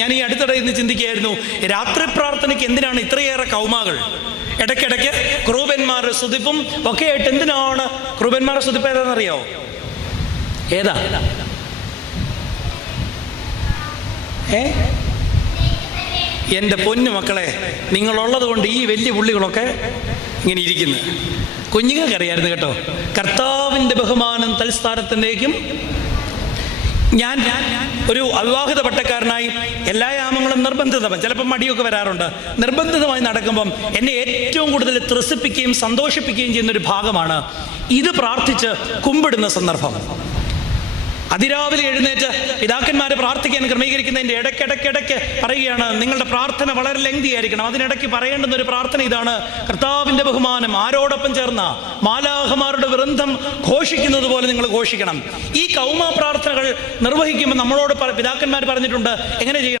ഞാൻ ഈ അടുത്തിടെ ഇന്ന് ചിന്തിക്കുകയായിരുന്നു, രാത്രി പ്രാർത്ഥനയ്ക്ക് എന്തിനാണ് ഇത്രയേറെ കൗമാകൾ? ഇടയ്ക്കിടയ്ക്ക് ക്രൂബന്മാരുടെ സ്തുതിപ്പും ഒക്കെ ആയിട്ട് എന്തിനാണ്? ക്രൂബന്മാരുടെ സ്തുതിപ്പ് ഏതാണെന്നറിയോ? ഏതാ? എൻ്റെ പൊന്നു മക്കളെ, നിങ്ങളുള്ളത് കൊണ്ട് ഈ വലിയ പുള്ളികളൊക്കെ ഇങ്ങനെ ഇരിക്കുന്നു. കുഞ്ഞുങ്ങൾക്കറിയായിരുന്നു കേട്ടോ, കർത്താവിൻ്റെ ബഹുമാനം തൽസ്ഥാനത്തിൻ്റെക്കും. ഞാൻ ഒരു അവിവാഹിത പട്ടക്കാരനായി എല്ലാ യാമങ്ങളും നിർബന്ധിതമായി, ചിലപ്പോൾ മടിയൊക്കെ വരാറുണ്ട്, നിർബന്ധിതമായി നടക്കുമ്പം എന്നെ ഏറ്റവും കൂടുതൽ ത്രസിപ്പിക്കുകയും സന്തോഷിപ്പിക്കുകയും ചെയ്യുന്നൊരു ഭാഗമാണ് ഇത് പ്രാർത്ഥിച്ച് കുമ്പിടുന്ന സന്ദർഭം. അതിരാവിലെ എഴുന്നേറ്റ് പിതാക്കന്മാരെ പ്രാർത്ഥിക്കാൻ ക്രമീകരിക്കുന്നതിൻ്റെ ഇടയ്ക്കിടയ്ക്കിടയ്ക്ക് പറയുകയാണ്, നിങ്ങളുടെ പ്രാർത്ഥന വളരെ ലെങ്തി ആയിരിക്കണം. അതിനിടയ്ക്ക് പറയേണ്ടുന്ന ഒരു പ്രാർത്ഥന ഇതാണ്: കർത്താവിൻ്റെ ബഹുമാനം ആരോടൊപ്പം ചേർന്ന മാലാഖമാരുടെ വൃന്ദം ഘോഷിക്കുന്നത് പോലെ നിങ്ങൾ ഘോഷിക്കണം. ഈ കൗമ പ്രാർത്ഥനകൾ നിർവഹിക്കുമ്പോൾ നമ്മളോട് പിതാക്കന്മാർ പറഞ്ഞിട്ടുണ്ട് എങ്ങനെ ചെയ്യണം.